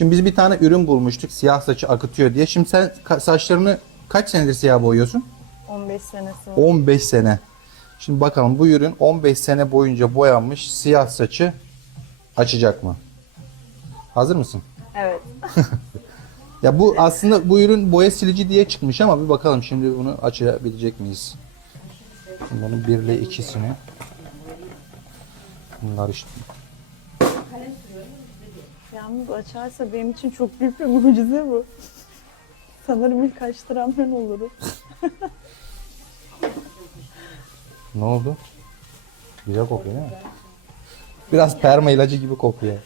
Şimdi biz bir tane ürün bulmuştuk siyah saçı akıtıyor diye. Şimdi sen saçlarını kaç senedir siyah boyuyorsun? 15 senesi var. 15 sene. Şimdi bakalım bu ürün 15 sene boyunca boyanmış siyah saçı açacak mı? Hazır mısın? Evet. Ya bu aslında bu ürün boya silici diye çıkmış ama bir bakalım şimdi bunu açabilecek miyiz? Şimdi bunun 1 ile 2'sini bunlar işte Yalnız açarsa benim için çok büyük bir mucize bu. Sanırım ilk açtıran ben olurum. ne oldu? Güzel kokuyor değil mi? Biraz perma ilacı gibi kokuyor.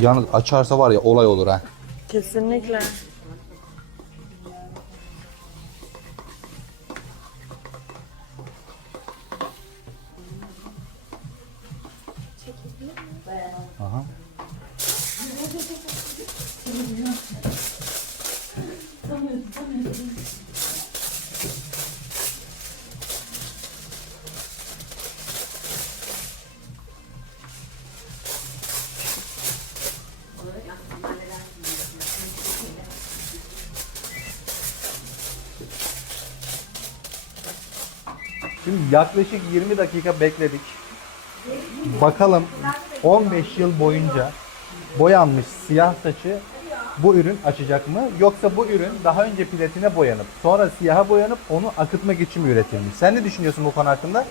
Yalnız açarsa var ya olay olur ha. Kesinlikle. Aha. Şimdi yaklaşık 20 dakika bekledik. Bakalım 15 yıl boyunca boyanmış siyah saçı bu ürün açacak mı? Yoksa bu ürün daha önce platine boyanıp sonra siyaha boyanıp onu akıtmak için mi üretilmiş? Sen ne düşünüyorsun bu konu hakkında?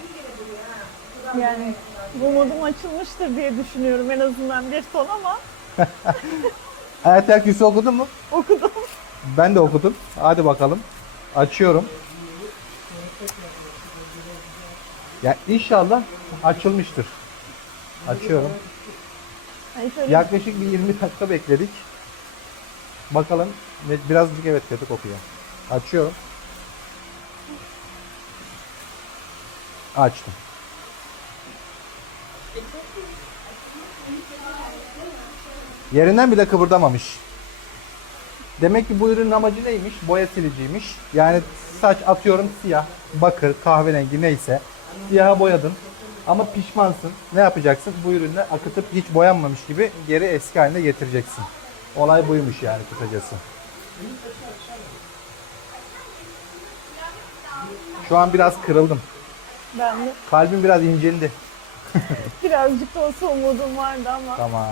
Yani bu modum açılmıştır diye düşünüyorum en azından bir ton ama Hayat Erküsü okudun mu? okudum. Ben de okudum. Hadi bakalım. Açıyorum. Ya inşallah açılmıştır. Açıyorum. Yaklaşık bir 20 dakika bekledik. Bakalım. Birazcık evet kötü kokuyor. Açıyorum. Açtım. Yerinden bile kıvırdamamış. Demek ki bu ürünün amacı neymiş? Boya siliciymiş. Yani saç atıyorum siyah, bakır, kahverengi neyse. Siyaha boyadın ama pişmansın. Ne yapacaksın? Bu ürünle akıtıp hiç boyanmamış gibi geri eski haline getireceksin. Olay buymuş yani kısacası. Şu an biraz kırıldım. ben de Kalbim biraz inceldi. birazcık da olsa umudum vardı ama Tamam.